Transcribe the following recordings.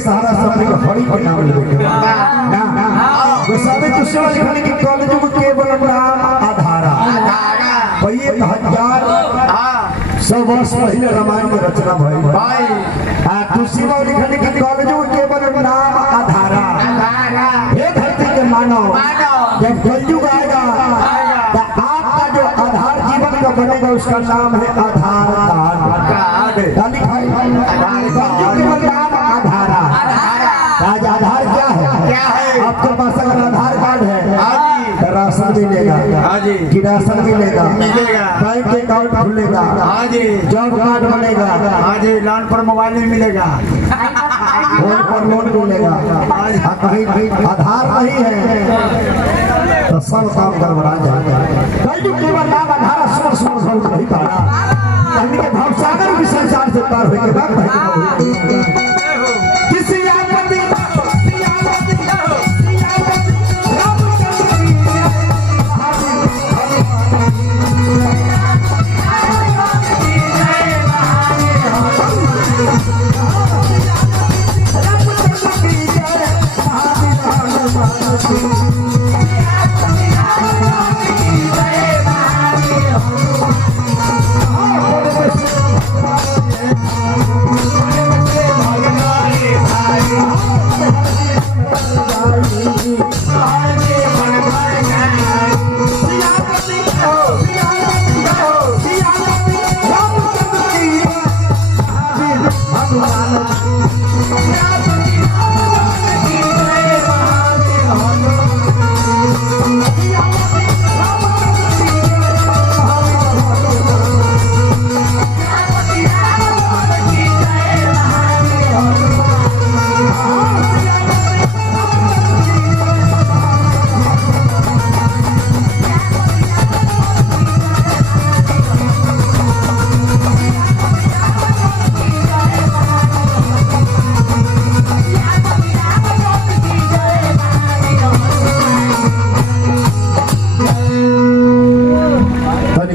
सहारा से अपने हरि के नाम लेके ना गोसावी तुलसी लिखने की कॉलेज को केवल नाम आधारा 1000 वर्ष पहले रामायण की रचना भाई तुलसी लिखने की कॉलेज को केवल नाम आधारा। हे धरती के मानव, जब कलयुग आएगा तो आपका जो आधार जीवन का बनेगा उसका नाम है आधार कार्ड। आधारा आधार क्या है? आपके पास अगर आधार कार्ड है राशन मिलेगा, किरासन मिलेगा, बैंक अकाउंट खुलेगा, जॉब कार्ड बनेगा, लोन पर मोबाइल नहीं मिलेगा, फोन पर लोन मिलेगा। कहीं आधार नहीं है तो सब काम गड़बड़ा जाएगा। केवल नाम आधार नहीं पाना के भावसागर भी संसार से पार होके बाद किसी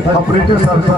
ऑपरेटर साहब